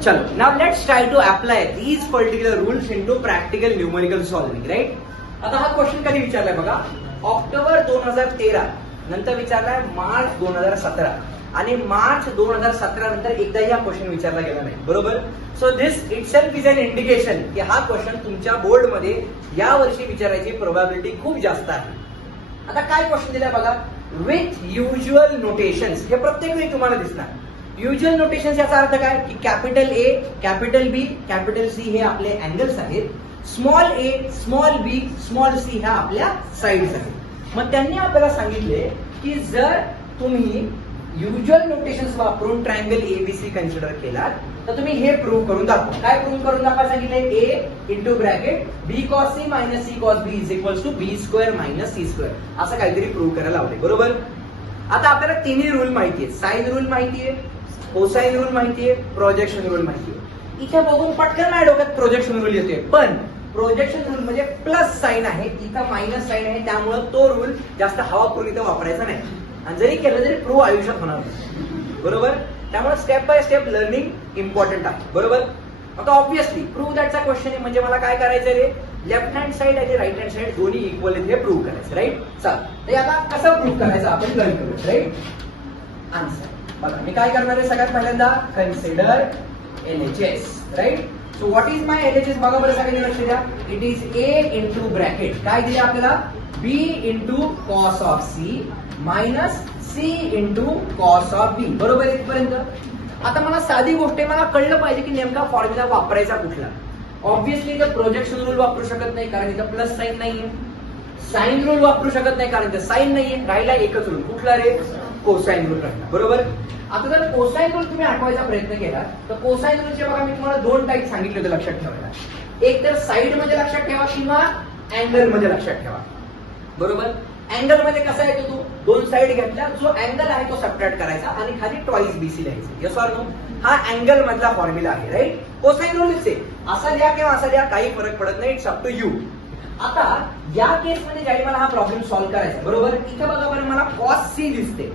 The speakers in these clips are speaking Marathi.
चलो, now let's try to apply these particular rules into practical numerical solving, right? आता हा क्वेश्चन कधी विचारलाय बघा, ऑक्टोबर 2013 नंतर विचारलाय मार्च 2017 आणि मार्च 2017 नंतर एकदाही हा क्वेश्चन विचारला गेला नाही, बरोबर. So this itself is an indication की हा क्वेश्चन तुमच्या बोर्ड मध्ये या वर्षी विचारायची प्रोबॅबिलिटी खूप जास्त आहे. आता काय क्वेश्चन दिलाय बघा, विथ युज्युअल नोटेशन्स, हे प्रत्येक वेळी तुम्हाला दिसणार. युज्युअल नोटेशन्स याचा अर्थ काय की capital A, capital B, capital C हे आपले अँगल्स आहेत, small a, small b, small c ह्या आपल्या साइड्स आहेत. मग त्यांनी आपल्याला सांगितले की जर तुम्ही युज्युअल नोटेशन्स वापरून ट्रायंगल एबीसी कन्सिडर केलात तर तुम्ही हे प्रूव्ह करून दाखवा. काय प्रूव्ह करून दाखवा सांगितले, a into bracket b cos c minus c cos b is equals to b square minus c square, असं काहीतरी प्रूव्ह करायला लावले, बरोबर. आता आपल्याला तिन्ही रूल माहिती आहे, साइन रूल माहिती आहे, कोसाइन रूल माहिती आहे, प्रोजेक्शन रूल माहिती आहे. इथे बघून पटकन माझ्या डोक्यात प्रोजेक्शन रूल येते, पण प्रोजेक्शन रूल म्हणजे प्लस साइन आहे, इथं मायनस साइन आहे, त्यामुळे तो रूल जास्त हवा करून इथं वापरायचा नाही आणि जरी केलं तरी प्रूव्ह आयुष्यात होणार नाही, बरोबर. त्यामुळे step by step learning important आहे, बरोबर. आता ऑब्व्हियसली प्रूव्ह दॅटचा क्वेश्चन आहे, म्हणजे मला काय करायचं रे, लेफ्ट हँड साइड आणि राईट हँड साइड दोन्ही इक्वल आहेत हे प्रूव्ह करायचं, राईट. चल आता कसं प्रूव्ह करायचं आपण लर्न करू, राईट. आन्सर बघा, मी काय करणार आहे सगळ्यात पहिल्यांदा, consider LHS, right. So what is my LHS बघा बरं सगळ्यांनी लक्ष द्या. It is a into bracket काय दिले आपल्याला, b into cos of c minus c into cos of b, बरोबर इथपर्यंत. आता मला साधी गोष्ट आहे, मला कळलं पाहिजे की नेमका फॉर्म्युला वापरायचा कुठला. ऑब्व्हियसली इथं प्रोजेक्शन रूल वापरू शकत नाही कारण इथं प्लस साइन नाहीये, साइन रूल वापरू शकत नाही कारण इथं साइन नाहीये, राहिला एकच रूल, कुठला रे, कोसाइन रूल राहिला, बरोबर. आता जर कोसाइन रूल तुम्ही आठवायचा प्रयत्न केला तर कोसाइन रूलचे बघा मी तुम्हाला दोन टाईप सांगितले होते लक्षात ठेवायला, एक तर साइड मध्ये लक्षात ठेवा किंवा अँगल मध्ये लक्षात ठेवा, बरोबर. अँगल मध्ये कसा येतो, तो दोन साइड घेतल्या, जो अँगल आहे तो सबट्रॅक्ट करायचा आणि खाली ट्वाइस बीसी लिहायचं, यस ऑर नो. हा अँगल मधला फॉर्म्युला आहे, राईट. कोसाइन रूल से असा लिहा किंवा असा लिहा काही फरक पडत नाही, इट्स अप टू यू. आता या केस मध्ये ज्यावेळी मला हा प्रॉब्लेम सॉल्व्ह करायचा, बरोबर, इथे बघा बरं मला कॉस सी दिसते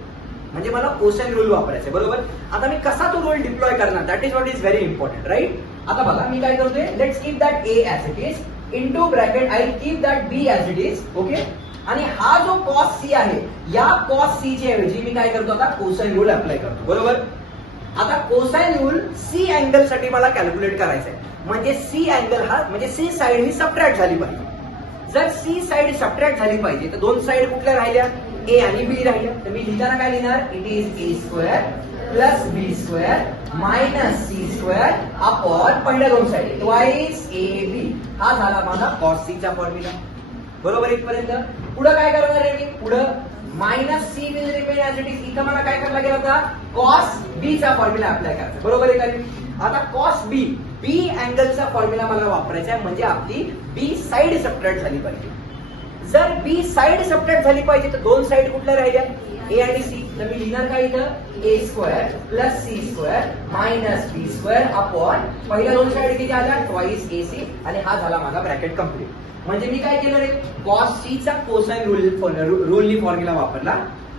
म्हणजे मला कोसाइन रूल वापरायचा, बरोबर. आता मी कसा तो रूल डिप्लॉय करणार, that is what is very important, right. आता बघा मी काय करतोय, let's keep that a as it is into bracket I keep that b as it is, okay. आणि हा जो कॉस सी आहे या कॉस सी च्या ऐवजी मी काय करतो आता कोसाइन रूल अप्लाय करतो, बरोबर. आता कोसाइन रूल सी अँगल साठी मला कॅल्क्युलेट करायचा आहे, म्हणजे सी अँगल हा म्हणजे सी साइड ही सबट्रॅक्ट झाली पाहिजे. जर सी साइड सबट्रॅक्ट झाली पाहिजे तर दोन साइड कुठल्या राहिल्या, ए आणि बी राहिल्या, तर मी लिहिताना काय लिहिणार, it is a square plus b square minus c square upon पहिल्या दोन साइड ट्वाइस ए बी, हा झाला माझा कॉस सी चा फॉर्म्युला, बरोबर इथपर्यंत. पुढे काय करणार आहे मी, पुढे minus c will remain as it is, इथं मला काय करायला गेला होता, कॉस बी चा फॉर्म्युला अप्लाय करायचा, बरोबर आहे का. आता कॉस बी, बी अँगलचा फॉर्म्युला मला वापरायचा आहे, म्हणजे आपली बी साइड सबट्रॅक्ट झाली पाहिजे. जर बी साइड सबट्रॅक्ट झाली पाहिजे तर दोन साइड कुठल्या राहिल्या, ए आणि सी, तर मी लिहिणार काय इथं, a square plus C square minus B square upon पहिल्या दोन साइड किती आल्या, ट्वाइस ए सी, आणि हा झाला माझा ब्रॅकेट कम्प्लीट. म्हणजे मी काय केलं रे, कॉस सी चा कोसाइन रूलनी फॉर्म्युला वापरला,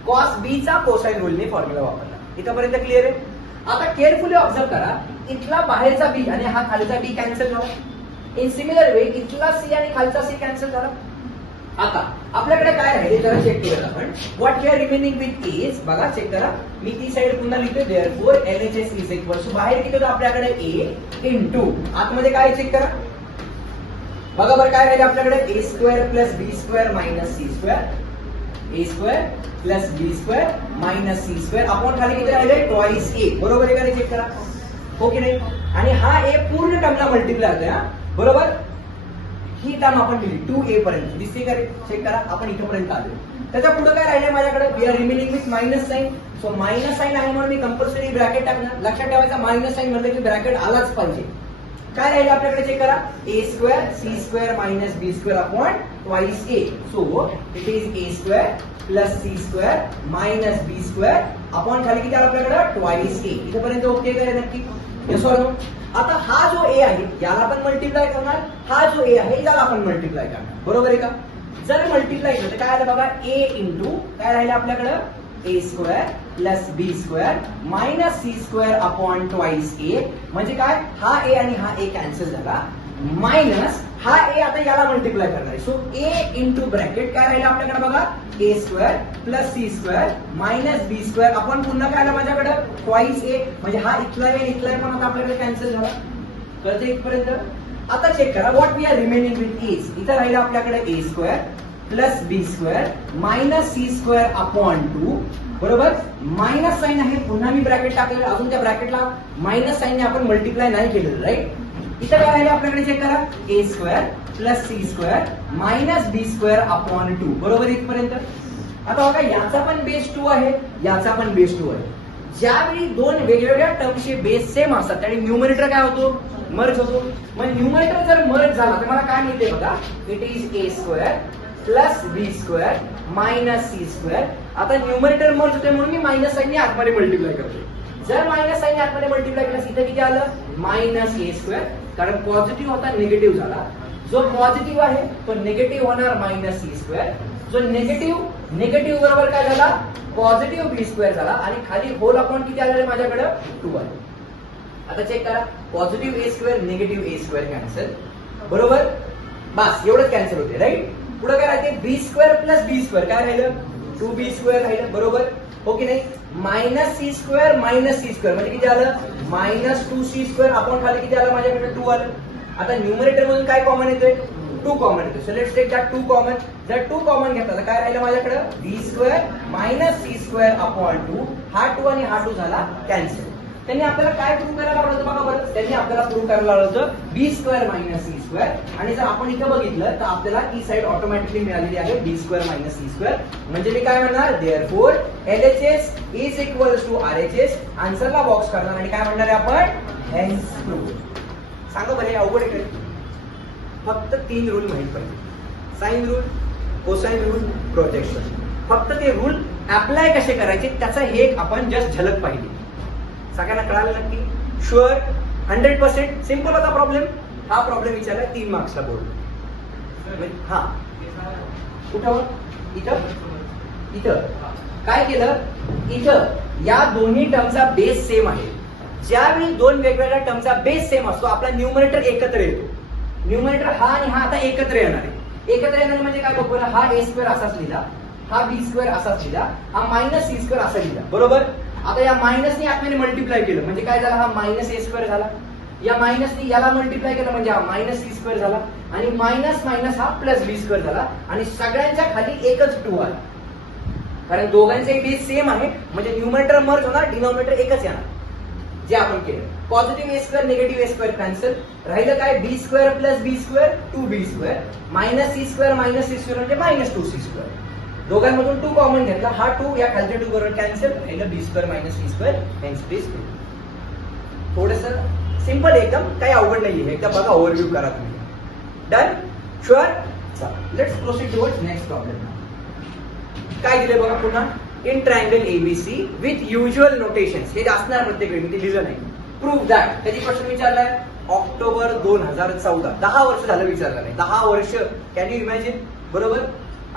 कॉस बी चा कोसाइन रूलनी फॉर्म्युला वापरला. इथपर्यंत क्लिअर आहे. आता केअरफुली ऑब्झर्व करा, इथला बाहेरचा बी आणि हा खालचा बी कॅन्सल झाला. इन सिमिलर वे इथला सी आणि खालचा सी कॅन्सल झाला. आता आपल्याकडे काय राहिले जरा चेक करूया आपण, what we are remaining with is, बघा चेक करा, मी ती साइड पुन्हा लिहितोय, therefore LHS is equal to बाहेर किती होतं आपल्याकडे, ए इंटू आतमध्ये काय चेक करा, बघा बरं काय राहिले आपल्याकडे, a square plus b square minus c square, a square plus b square minus c square upon खाली किती राहिले, ट्वाइस ए, बरोबर आहे का, चेक करा, हो की नाही. आणि हा ए पूर्ण टर्मला मल्टिप्लाय होतोय, हा बरोबर. ही टर्म आपण दिली 2a पर्यंत, दिसते का रे, चेक करा, आपण इथपर्यंत आलो. त्याच्या पुढे काय राहिले माझ्याकडे, we are remaining with minus sign, so minus sign आहे म्हणून मी कंपल्सरी ब्रॅकेट टाकणार. लक्षात ठेवायचा मायनस साइन म्हणलं की ब्रॅकेट आलाच पाहिजे. काय राहिले आपल्याकडे चेक करा, a square c square minus B square upon twice a, so it is a square plus C square minus B square upon खाली किती आला आपल्याकडे, ट्वाइस ए. इथपर्यंत ओके का नक्की, येस ऑर नो. आता हा जो ए आहे याला आपण मल्टिप्लाय करणार, हा जो ए आहे याला आपण मल्टिप्लाय करणार, बरोबर आहे का. जर मल्टिप्लाय केलं तर काय आलं बघा, ए इंटू काय राहिलं आपल्याकडं, a square plus b square minus c square upon twice a. म्हणजे काय, हा ए आणि हा ए कॅन्सल झाला, मायनस हा ए आता याला मल्टिप्लाय करणार आहे. सो ए इंटू ब्रॅकेट काय राहिलं आपल्याकडे बघा, a square plus C square minus B square आपण पुन्हा काय आलं माझ्याकडे ट्वाइस ए. म्हणजे हा इथला ए इथला पण आता आपल्याकडे कॅन्सल झाला. कळते इथपर्यंत. आता चेक करा what we are remaining with as. इथं राहिलं आपल्याकडे a square plus b square minus c square upon 2 बरोबर. मायनस साइन आहे, पुन्हा मी ब्रॅकेट टाकलेलं, अजून त्या ब्रॅकेटला मायनस साइनने आपण मल्टिप्लाय नाही केलेलं राईट. इथं काय राहिलं आपल्याकडे चेक करा, a square plus C square minus B square upon 2 बरोबर इथपर्यंत. आता बघा याचा पण बेस 2 आहे, याचा पण बेस 2 आहे. ज्यावेळी दोन वेगवेगळ्या टर्मचे बेस सेम असतात त्यावेळी न्यूमरेटर काय होतो, मर्ज होतो. मग न्यूमरेटर जर मर्ज झाला तर मला काय मिळते बघा, it is a square plus b square minus c square. आता न्यूमरेटर मर्ज होते म्हणून मी मायनस साईनने आतमध्ये मल्टिप्लाय करतो. जर मायनस साईनने आतमध्ये मल्टिप्लाय केल्यास इथं किती आलं, मायनस ए स्क्वेअर, कारण पॉझिटिव्ह होता निगेटिव्ह झाला. जो पॉझिटिव्ह आहे तो निगेटिव्ह होणार मायनस सी स्क्वेअर. जो निगेटिव्ह बरोबर काय झाला, पॉझिटिव्ह बी स्क्वेअर झाला. आणि खाली होल अपॉन किती आलेलं माझ्याकडे 2 आले. आता चेक करा, positive a square negative a square cancel बरोबर. बस एवढंच कॅन्सल होते राईट. पुढे काय राहते, b square plus b square काय राहिलं, 2b स्क्वेअर राहिलं बरोबर हो की नाही. Minus c square minus c square म्हणजे किती आलं, मायनस 2c स्क्वेअर अपॉन खाली किती आलं माझ्याकडे 2 आलं. आता न्यूमरेटर मधून काय कॉमन येतोय, 2 कॉमन येतोय. So let's take that 2 common. जर 2 कॉमन घेतला तर काय राहिलं माझ्याकडे, b square minus c square upon 2. हा 2 आणि हा 2 झाला कॅन्सल. त्यांनी आपल्याला काय प्रूव्ह करायला लावलं होतं बघा बरं, त्यांनी आपल्याला प्रूव्ह करायला लावलं होतं बी स्क्वेअर मायनस सी स्क्वेअर. आणि जर आपण इथं बघितलं तर आपल्याला ही साईड ऑटोमॅटिकली मिळालेली आहे b square minus c square. म्हणजे मी काय म्हणणार, therefore LHS is equals to RHS. आन्सरला बॉक्स करणार आणि काय म्हणणार आहे आपण, हेन्स प्रूव्ह. सांगा बरं, अवघड आहे. फक्त 3 रूल माहित पाहिजे, sine rule, cosine rule, projection. फक्त ते रूल अप्लाय कसे करायचे त्याचा हे आपण जस्ट झलक पाहिली. सगळ्यांना कळालं नक्की, शुअर 100%. सिंपल होता प्रॉब्लेम. हा प्रॉब्लेम विचारला 3 मार्क्सला बोर्ड. हा कुठं, इथं काय केलं, इथं या दोन्ही टर्मचा बेस सेम आहे. ज्यावेळी दोन वेगवेगळ्या टर्मचा बेस सेम असतो आपला न्यूमरेटर एकत्र येतो. न्यूमरेटर हा आणि हा आता एकत्र येणार आहे. एकत्र येणार म्हणजे काय बघूया, हा ए स्क्वेअर असाच लिहिला, हा बी स्क्वेअर असाच लिहिला, हा मायनस सी स्क्वेअर असा लिहिला बरोबर. आता या मायनसने आतमध्ये मल्टिप्लाय केलं म्हणजे काय झालं, हा मायनस ए स्क्वेअर झाला. या मायनसने याला मल्टिप्लाय केलं म्हणजे हा मायनस सी स्क्वेअर झाला. आणि मायनस मायनस हा प्लस बी स्क्वेअर झाला. आणि सगळ्यांच्या खाली एकच 2 आला, कारण दोघांचे बेस सेम आहे. म्हणजे न्यूमरेटर मर्ज होणार, डिनॉमिनेटर एकच येणार. जे आपण केलं, positive a square negative a square cancel. राहिलं काय, b square plus b square 2b square minus c square minus c square म्हणजे मायनस 2c स्क्वेअर. दोघांमधून 2 कॉमन घेतला, हा 2 या खालच्या 2 बरोबर कॅन्सल. राहिलं b square minus c square, hence please. थोडस सिंपल एकदम, काही अवघड नाहीये. एकदा बघा, ओव्हरव्ह्यू करा तुम्ही. Done, sure. Let's proceed towards next problem. काय दिले बघा पुन्हा, in triangle ABC with usual notations. हे असणार प्रत्येक वेळी, ते लिहिलं नाही. Prove that. कधीपासून विचारलाय, ऑक्टोबर 2014. 10 वर्ष झालं विचारलं नाही. 10 वर्ष, कॅन यू इमॅजिन बरोबर.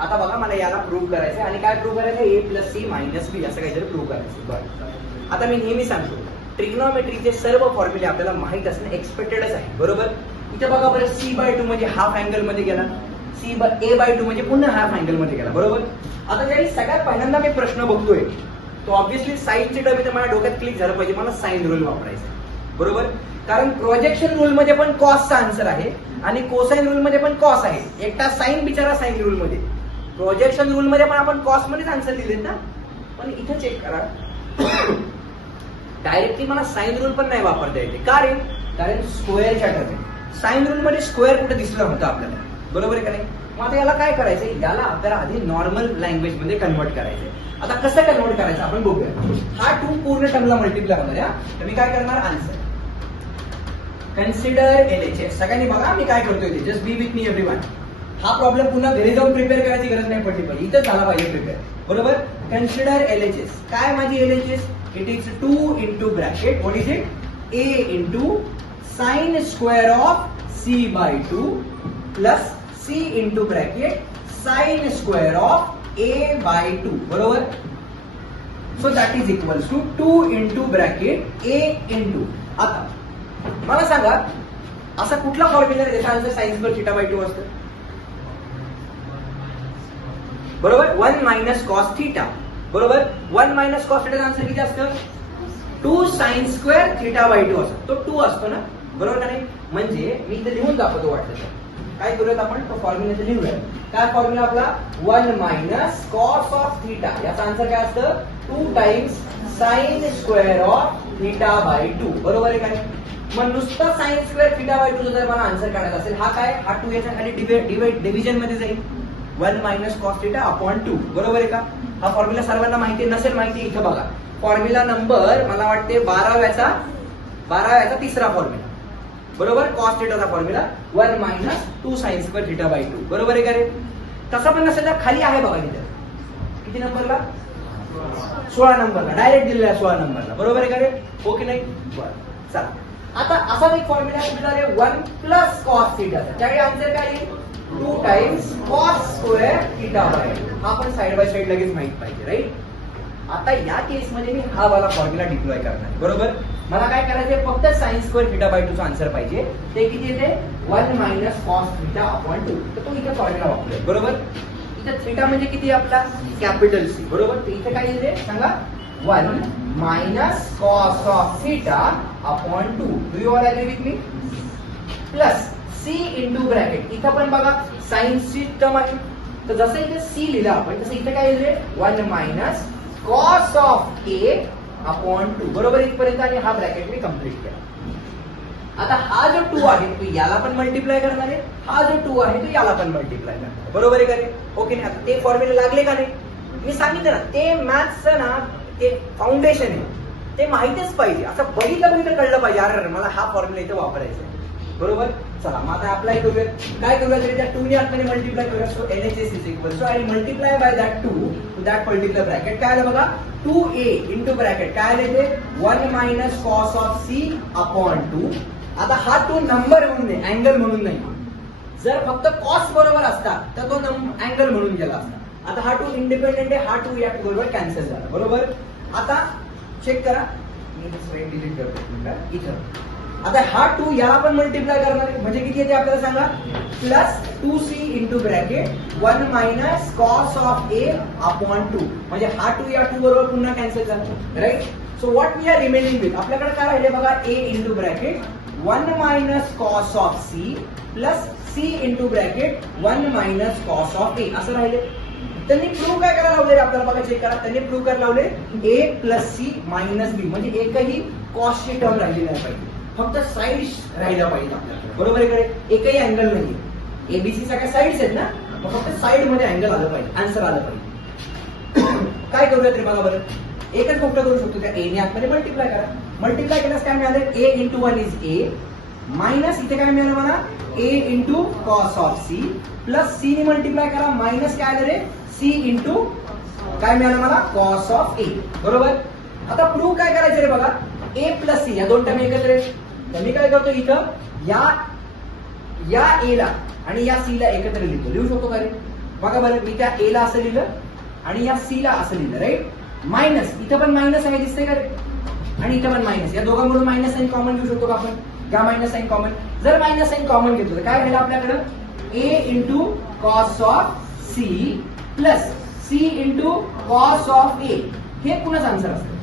आता बघा मला याला प्रूव्ह करायचं आणि काय प्रूव्ह करायचं, ए प्लस सी मायनस बी असं काहीतरी प्रूव्ह करायचं. बरं, आता मी नेहमी सांगतो ट्रिग्नॉमेट्रीचे सर्व फॉर्म्युले आपल्याला माहित असणं एक्सपेक्टेडच आहे बरोबर. इथे बघा बरं, c/2 म्हणजे हाफ अँगल मध्ये गेला, a/2 म्हणजे पुन्हा हाफ अँगल मध्ये गेला बरोबर. आता ज्यावेळी सगळ्यात पहिल्यांदा मी प्रश्न बघतोय तो ऑब्व्हियसली साईनची टर्म इथे माझ्या डोक्यात क्लिक झालं पाहिजे, मला साइन रूल वापरायचा बरोबर. कारण प्रोजेक्शन रूल मध्ये पण कॉसचा आन्सर आहे आणि कोसाइन रूल मध्ये पण कॉस आहे. एकटा साइन बिचारा साइन रूल मध्ये, प्रोजेक्शन रूल मध्ये पण आपण कॉस मध्येच आन्सर दिलेत ना. पण इथे चेक करा, डायरेक्टली मला साइन रूल पण नाही वापरता येते. कारण स्क्वेअरच्या टर्म आहे. साइन रूल मध्ये स्क्वेअर कुठे दिसला होता आपल्याला बरोबर आहे का नाही. मग आता याला काय करायचंय, याला आपल्याला आधी नॉर्मल लँग्वेज मध्ये कन्वर्ट करायचंय. आता कसं कन्वर्ट करायचं आपण बघूया. हा 2 पूर्ण टर्मला मल्टिप्लाय होणार आहे. तर मी काय करणार, आन्सर कन्सिडर LHS. सगळ्यांनी बघा मी काय करतोय ते, just be with me everyone. हा प्रॉब्लेम पुन्हा घरी जाऊन प्रिपेअर करायची गरज नाही पडली पाहिजे, इथंच झाला पाहिजे प्रिपेअर बरोबर. Consider LHS. काय माझी LHS, it is 2 into bracket, what is it, a into sine square of c/2 plus c into bracket sine square of a/2 बरोबर. So that is equals to 2 into bracket a into. आता मला सांगा असा कुठला फॉर्म्युला आहे त्याचा answer sine square theta by 2 असतं? बरोबर, 1 मायनस कॉस थिटा. बरोबर, 1 मायनस कॉस थिटाचा आन्सर किती असतं? 2 साइन स्क्वेअर थिटा बाय 2 असतो. तो 2 असतो ना, बरोबर का नाही? म्हणजे मी इथे लिहून दाखवतो वाटतं. काय करूयात आपण, तो फॉर्म्युला इथे लिहूया. काय फॉर्म्युला आपला? 1 मायनस कॉस ऑफ थिटा. याचा आन्सर काय असतं? 2 times sign square of theta by 2. बरोबर आहे का नाही? मग नुसतं साइन स्क्वेअर थिटा बाय 2 जर मला आन्सर काढायचा असेल, हा काय, हा 2 याच्या खाली डिव्हिजन मध्ये जाईल. 1 मायनस कॉस थिटा अपॉन 2. बरोबर आहे का? हा फॉर्म्युला सर्वांना माहिती नसेल माहिती, इथं बघा फॉर्म्युला नंबर मला वाटते 12व्याचा तिसरा फॉर्म्युला. बरोबर, कॉस थिटाचा formula 1 minus 2 sine square theta by 2. बरोबर आहे का रे? तसा पण नसेल तर खाली आहे बघा तिथे. किती नंबरला? 16 नंबरला, डायरेक्ट दिलेला 16 नंबरला. बरोबर आहे का रे? हो की नाही? बरं, चला आता असाच एक फॉर्म्युला आहे 1 प्लस कॉस थिटाचा. त्यावेळी आन्सर काय येईल? 2 times cos square theta by 2. हा पण साइड बाय साइड लगेच माहित पाहिजे, राईट? आता या केसमध्ये मी हा वाला फॉर्म्युला डिप्लॉय करणार. बरोबर, मला काय करायचंय, फक्त साइन स्क्वेअर थिटा बाय 2 चा आन्सर पाहिजे. ते किती येते? 1 मायनस कॉस थिटा अपॉन 2. तर तो इथे फॉर्म्युला वापरूया. बरोबर, इथे थिटा म्हणजे किती आपला? Capital C. बरोबर, तर इथे काय येते सांगा? 1 minus cos of theta upon 2. Do you all agree with me? Plus C into bracket. इथं पण बघा साइन ची टर्म आहे, तर जसं इथे सी लिहिलं आपण तसं इथे काय लिहिले? 1 minus cos of A upon 2. बरोबर, इथपर्यंत आणि हा ब्रॅकेट मी कम्प्लीट केला. आता हा जो 2 आहे तो याला पण मल्टिप्लाय करणार आहे, हा जो 2 आहे तो याला पण मल्टिप्लाय करणार आहे. बरोबर आहे का रे? ओके नाही? आता ते फॉर्म्युला लागले का नाही? मी सांगितलं ना, ते मॅथ्सचं ना ते फाउंडेशन आहे, ते माहितीच पाहिजे. असं बघितलं कळलं पाहिजे, अरे मला हा फॉर्म्युला इथे वापरायचा आहे. बरोबर, चला मग आता अप्लाय करूया. काय करूया तरी त्या 2 ने आतमध्ये मल्टिप्लाय करूया. So LHS is equal to I multiply by that 2 to that particular bracket. काय आलं बघा? 2a इंटू ब्रॅकेट काय आलं इथे? 1 minus cos of c upon 2. आता हा 2 नंबर म्हणून नाही, अँगल म्हणून नाही. जर फक्त कॉस बरोबर असता तर तो अँगल म्हणून गेला असता. आता हा 2 इंडिपेंडेंट आहे, हा 2 या 2 बरोबर कॅन्सल झाला. बरोबर, आता चेक करा, मी स्लाइड डिलीट करतो इथं. आता हा 2 याला पण मल्टिप्लाय करणार आहे, म्हणजे किती येते आपल्याला सांगा? Plus 2c into bracket 1 minus cos of A upon 2. म्हणजे हा 2 या 2 बरोबर पुन्हा कॅन्सल झाला, right? So what we are remaining with, आपल्याकडे काय राहिले बघा? A into bracket 1 minus cos of C plus C into bracket 1 minus cos of A असं राहिले. त्यांनी प्रूव्ह काय करायला लावले आपल्याला बघा, चेक करा. त्यांनी प्रूव्ह करायला लावले ए प्लस सी मायनस बी, म्हणजे एकही कॉसची टर्म राहिली नाही पाहिजे, फक्त साइड्स राहिल्या पाहिजे आपल्याकडे. बरोबर आहे? एकही अँगल नाही. एबीसी सगळ्या साइड्स आहेत ना, मग फक्त साइड मध्ये अँगल आलं पाहिजे, आन्सर आलं पाहिजे. काय करूया तरी बघा बरं, एकच गोष्ट करू शकतो, त्या ए ने आतमध्ये मल्टिप्लाय करा. मल्टिप्लाय केल्यास काय मिळालं? A into 1 is A minus इथे काय मिळालं मला? A into cos of C plus C ने मल्टिप्लाय करा मायनस काय आलं रे? सी इंटू काय मिळालं मला? Cos of A. बरोबर, आता प्रूव्ह काय करायचं रे बघा? ए प्लस सी या 2 टर्म एकत्र आहे, तर मी काय करतो इथं या ए ला आणि या सी ला एकत्र लिहितो. लिहू शकतो का रे? बघा बरं, मी त्या ए ला असं लिहिलं आणि या सी ला असं लिहिलं, राईट? मायनस इथं पण मायनस आहे, दिसतंय का रे? आणि इथं पण मायनस, या दोघांमधून मायनस साइन कॉमन घेऊ शकतो का आपण? घ्या मायनस साइन कॉमन. जर मायनस साइन कॉमन घेतलं तर काय राहिलं आपल्याकडं? A into cos of C plus C into cos of A. हे कुणाचं आन्सर असतं?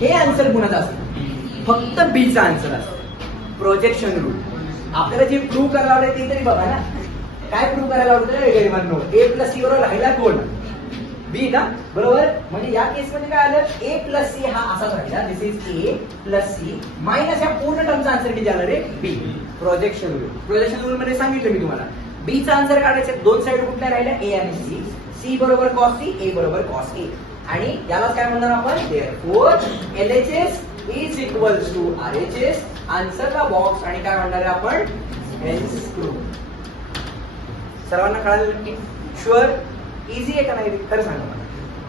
हे आन्सर कुणाचं असतं? फक्त बीचा आन्सर असतं. Projection rule. आपल्याला जे प्रूव्ह करायला लावले ते तरी बघा ना. काय प्रूव्ह करायला लावलं गरीबांनो? ए प्लस सी बरोबर राहिला कोण? बी ना, बरोबर? म्हणजे या केसमध्ये काय आलं? ए प्लस सी हा असाच राहिला, this is A plus C minus या पूर्ण टर्मचा आन्सर किती आला रे? B. Projection rule. Projection rule मध्ये सांगितलं मी तुम्हाला, बीचा आन्सर काढायचं. 2 साइड कुठल्या राहिल्या? ए आणि सी. सी बरोबर कॉस सी, ए बरोबर कॉस ए. आणि याला काय म्हणणार आपण? Therefore LHS is equals to RHS. आन्सरला बॉक्स आणि काय म्हणणार आहे आपण? Hence prove. सर्वांना कळालं नक्की? शुअर? इझी आहे का नाही? खरं सांगा मला.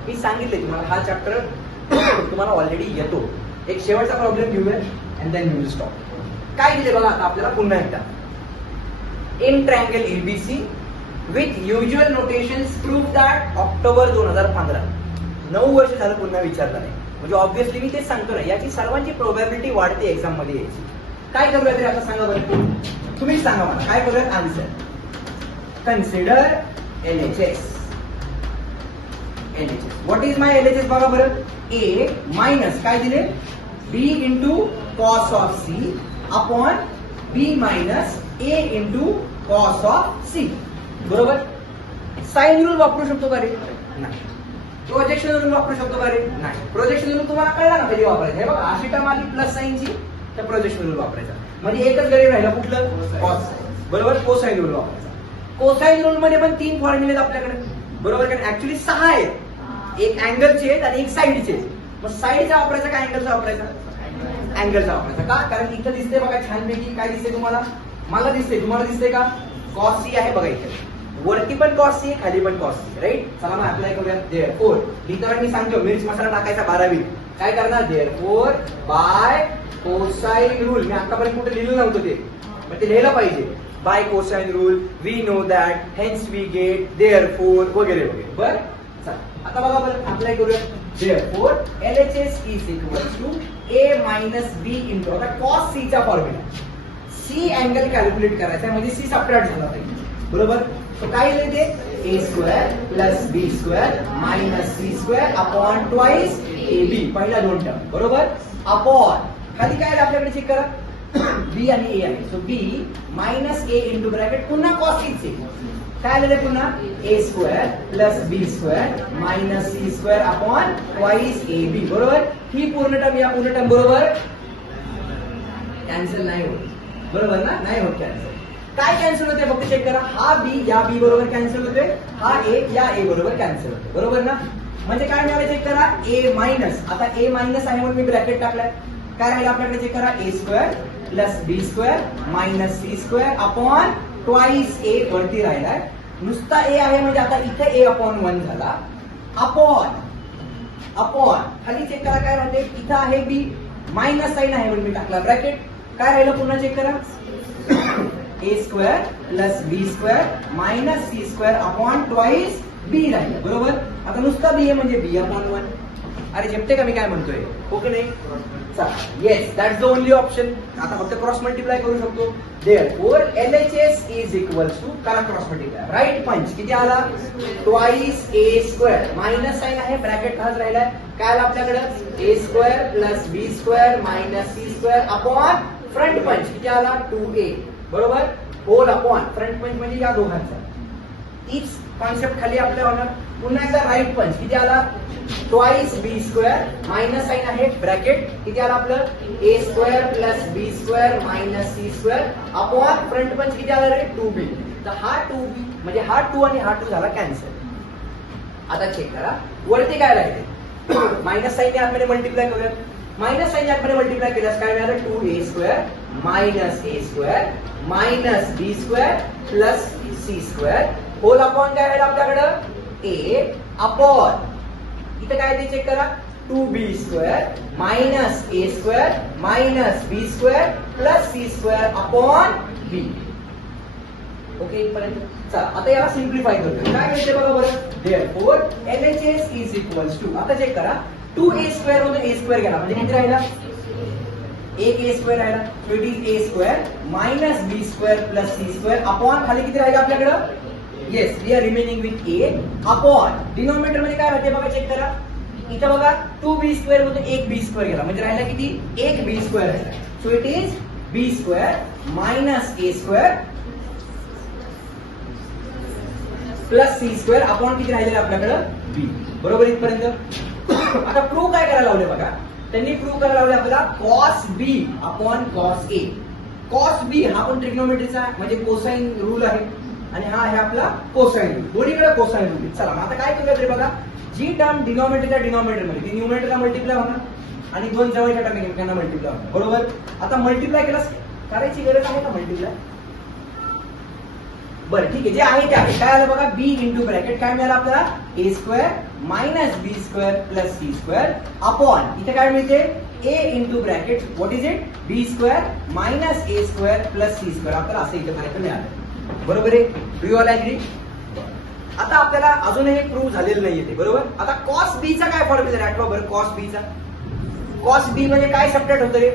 मी सांगितले तुम्हाला हा चॅप्टर तुम्हाला ऑलरेडी येतो. एक शेवटचा प्रॉब्लेम घेऊया and then we will stop. काय दिले बघा आता आपल्याला पुन्हा एकदा? In triangle ABC with usual notations prove that October 2015. 9 वर्ष झालं पुन्हा विचारलं नाही, म्हणजे ऑब्व्हियसली मी तेच सांगतो ना, याची सर्वांची प्रोबॅबिलिटी वाढते एक्झाम मध्ये यायची. काय करूया तरी आता सांगा बरं, तुम्हीच सांगा मला काय करूयात answer. Consider LHS. What is my LHS बघा बरं. A मायनस काय दिले, B into cos of C upon B minus A into cos of C. बरोबर. साइन रूल वापरू शकतो का रे? नाही. प्रोजेक्शन रूल वापरू शकतो का रे? नाही. प्रोजेक्शन रूल तुम्हाला कळला ना कधी वापरायचं. हे बघा अशी टर्म आली प्लस साईनची तर प्रोजेक्शन रूल वापरायचा, म्हणजे एकच गरीब राहिला कुठलं, कॉस. बरोबर. कोसाइन रूल वापरायचा. कोसाइन रूल मध्ये पण 3 फॉर्म्युले आपल्याकडे. बरोबर. कारण ऍक्च्युली 6 आहेत, एक अँगलचे आहेत आणि एक साईडचे. मग साईडचा वापरायचा का अँगलचा वापरायचा? अँगलचा वापरायचा. का? कारण इथं दिसते बघा छानपैकी, काय दिसते तुम्हाला, मला दिसते, तुम्हाला दिसते का, कॉस सी आहे बघा इथे, वरती पण कॉस सी खाली पण कॉस सी. राईट. चला मग अप्लाय करूया. देअरफोर लिहिताना मी सांगतो मिर्च मसाला टाकायचा 12वी. काय करणार, देअरफोर बाय कोसाइन रूल. मी आतापर्यंत कुठे लिहिलं नव्हतं ते, पण ते लिहिलं पाहिजे. By cosine rule we know that, hence we get, therefore वगैरे वगैरे. बर. आता बघा बरं अप्लाय करूया. Therefore LHS is equal to A minus B into, आता कॉस C चा फॉर्म्युला, C अँगल कॅल्क्युलेट करायचा म्हणजे C सबट्रॅक्ट झाला पाहिजे. बरोबर. तो काय लिहिते, A square plus B square minus C square upon twice AB. पहिला 2 टर्म. बरोबर. अपॉन खाली काय आपल्याकडे चेक करा, B आणि A आहे. So B minus A into bracket पुन्हा कॉस C चे काय लिहिले पुन्हा, A square plus B square minus C square upon twice AB. बरोबर. ही पूर्ण टर्म या पूर्ण टर्म बरोबर कॅन्सल नाही होत. बरोबर ना, नाही होत कॅन्सल. काय कॅन्सल होते फक्त चेक करा, हा B या B बरोबर कॅन्सल होते, हा A या A बरोबर कॅन्सल होते. बरोबर ना. म्हणजे काय मिळालं चेक करा, A मायनस, आता A मायनस आहे म्हणून मी ब्रॅकेट टाकलाय. काय राहिलं आपल्याकडे चेक करा, A square plus B square minus C square upon twice A वरती राहिलाय. नुसता A आहे म्हणजे आता इथे A अपॉन 1 झाला. अपॉन अपॉन खाली चेक करा काय राहते, इथं आहे B मायनस साइन आहे म्हणून मी टाकला ब्रॅकेट. काय राहिलं पुन्हा चेक करा, A square plus B square minus C square upon twice B राहिलं. बरोबर. आता नुसता B आहे म्हणजे B अपॉन 1. अरे झेपते का मी काय म्हणतोय, हो की नाही. Yes, that's the only option. आता फक्त क्रॉस मल्टिप्लाय करू शकतो. Therefore LHS is equal to, करा क्रॉस मल्टिप्लाय, राईट पंच किती आला, twice A square minus sign आहे ब्रॅकेट खास राहिलाय. काय आला आपल्याकडे, A square plus B square minus C square upon front punch किती आला, 2A. बरोबर. होल अपॉन फ्रंट पंच म्हणजे या दोघांचा. तीच कॉन्सेप्ट खाली आपल्या होणार. पुन्हा एकदा राईट पंच किती आला, twice B square minus sign आहे ब्रॅकेट किती आला आपलं, A square plus B square minus C square upon front punch किती आला रे, 2B. तर हा 2B म्हणजे हा 2 आणि हा 2 झाला कॅन्सल. आता चेक करा वरती काय राहिले, मायनस साइन आतमध्ये मल्टिप्लाय करूया. मायनस साइन आतमध्ये मल्टिप्लाय केल्यास काय मिळालं, 2A square minus A square minus B square plus C square whole upon काय राहिलं आपल्याकडं, A अपॉन इथे काय ते चेक करा, 2B square minus A square minus B square plus C square upon B. Okay इथपर्यंत. चला आता याला सिम्प्लिफाय करतो. काय मिळते बघा बरं, therefore LHS is equals to, आता चेक करा 2A स्क्वेअर मधून A स्क्वेअर गेला म्हणजे किती राहिला, एक A स्क्वेअर राहिला. So it is A square minus B square plus C square upon खाली किती राहिलं आपल्याकडं, yes we are remaining with A upon denominator मध्ये काय राहते बघा चेक करा. इथं बघा 2B स्क्वेअर मधून एक B स्क्वेअर गेला म्हणजे राहिला किती, एक B स्क्वेअर राहिला. So it is B square minus A square plus C square upon किती राहिलेलं आपल्याकडं, B. बरोबर इथपर्यंत. आता प्रूव्ह काय करायला लावले बघा, त्यांनी प्रूव्ह करायला लावले आपल्याला cos B upon cos A. Cos B हा पण ट्रिग्नोमेट्रीचा म्हणजे कोसाइन रूल आहे आणि हा आहे आपला कोसाइन रूल, दोन्हीकडे कोसाइन रूल. चला आता काय करूया तरी बघा, जी टर्म डिनॉमिनेटरच्या डिनॉमिनेटर मध्ये ती न्यूमरेटरला मल्टिप्लाय होणार आणि दोन जवळच्या टर्म एकमेकांना मल्टिप्लाय होणार. बरोबर. आता मल्टिप्लाय केल्यास करायची गरज आहे का मल्टिप्लाय, बरं ठीक आहे जे आहे ते आहे. काय आलं बघा, B इंटू ब्रॅकेट काय मिळालं आपल्याला, A square minus B square plus C square upon इथे काय मिळते, A into bracket what is it, B square minus A square plus C square. आपल्याला असं इथे पर्यंत मिळालं. बरोबर आहे. Do you all agree. आता आपल्याला अजूनही प्रूव्ह झालेलं नाहीये ते, बरोबर. आता कॉस बीचा काय फॉर्म्युला आहे आठवा बरं. कॉस बीचा, कॉस बी म्हणजे काय सबट्रॅक्ट होतं रे,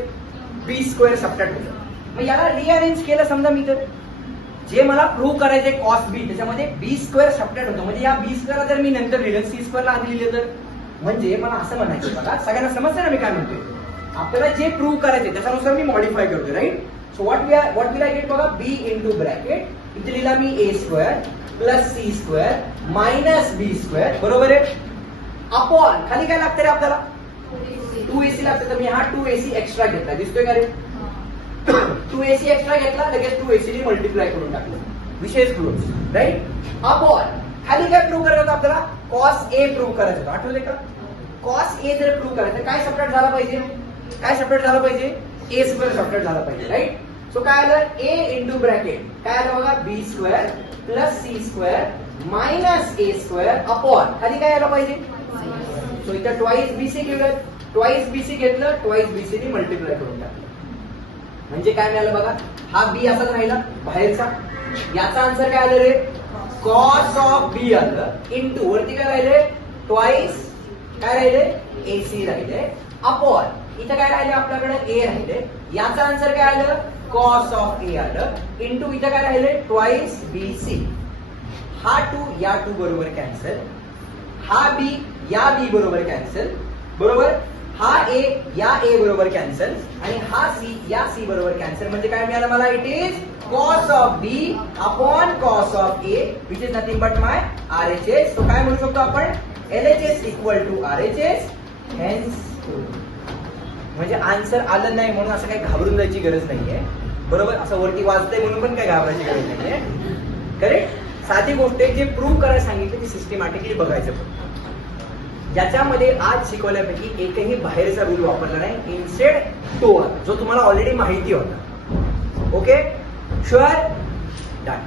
बी स्क्वेअर सबट्रॅक्ट होतं. मग याला रिअरेंज केलं समजा मी, तर जे मला प्रूव्ह करायचे कॉस बी त्याच्यामध्ये बी स्क्वेअर सबट्रॅक्ट होतं. म्हणजे या बी स्क्वेअरला जर मी नंतर लिहिलं सी स्क्वेअरला आधी लिहिलं तर, म्हणजे मला असं म्हणायचं बघा, सगळ्यांना समजतं ना मी काय म्हणतोय. आपल्याला जे प्रूव्ह करायचे त्याच्यानुसार मी मॉडिफाय करतोय, right. So what will I get बघा, बी इंटू ब्रॅकेट इथे लिहिला मी A square plus C square minus B square, बरोबर आहे. अपॉन खाली काय लागतं रे आपल्याला, 2ac लागतं. तर मी हा 2ac एक्स्ट्रा घेतला, दिसतोय का रे. 2ac एक्स्ट्रा घेतला, लगेच 2ac ने मल्टिप्लाय करून टाकलं, विषय क्लोज, राईट. अपॉन खाली काय प्रूव्ह करायचं होतं आपल्याला, कॉस ए प्रूव्ह करायचं होतं, आठवले का. कॉस ए जर प्रूव्ह करायचं काय सबट्रॅक्ट झाला पाहिजे, काय सबट्रॅक्ट झाला पाहिजे, ए स्क्वेअर सबट्रॅक्ट झाला पाहिजे, राईट. सो काय आलं, ए इंटू ब्रॅकेट काय आलं बघा, B square plus C square minus A square upon खाली काय आलं पाहिजे. सो इथं ट्वाईस बीसी घेऊयात, ट्वाईस बीसी घेतलं, ट्वाईस बीसी ने मल्टिप्लाय करून टाकलं. म्हणजे काय मिळालं बघा, हा बी असाच राहिला बाहेरचा. याचा आन्सर काय आलं रे, कॉस ऑफ बी आलं इंटू वरती काय राहिले, ट्वाईस काय राहिले, एसी राहिले अपॉन इथं काय राहिले आपल्याकडे ए राहिले. याचा आन्सर काय आलं, कॉस ऑफ ए आलं इंटू इथं काय राहिले, ट्वाईस बी सी. हा 2 या 2 बरोबर कॅन्सल, हा बी या बी बरोबर कॅन्सल, बरोबर. हा ए या ए बरोबर कॅन्सल आणि हा सी या सी बरोबर कॅन्सल. म्हणजे काय मिळालं मला, it is cos of b upon cos of a which is nothing but my RHS. तो काय म्हणू शकतो आपण, LHS equal to RHS. Hence म्हणजे आन्सर आलं नाही म्हणून असं काही घाबरून जायची गरज नाहीये, बरोबर. असं वरती वाजतंय म्हणून पण काही घाबरायची गरज नाहीये, करेक्ट. साधी गोष्ट आहे, जे प्रूव्ह करायला सांगितलं ती सिस्टमॅटिकली बघायचं. ज्याच्यामध्ये आज शिकवल्यापैकी एकही बाहेरचा रूल वापरला नाही, इन्स्टेड तो जो तुम्हाला ऑलरेडी माहिती होता. Okay, sure, done.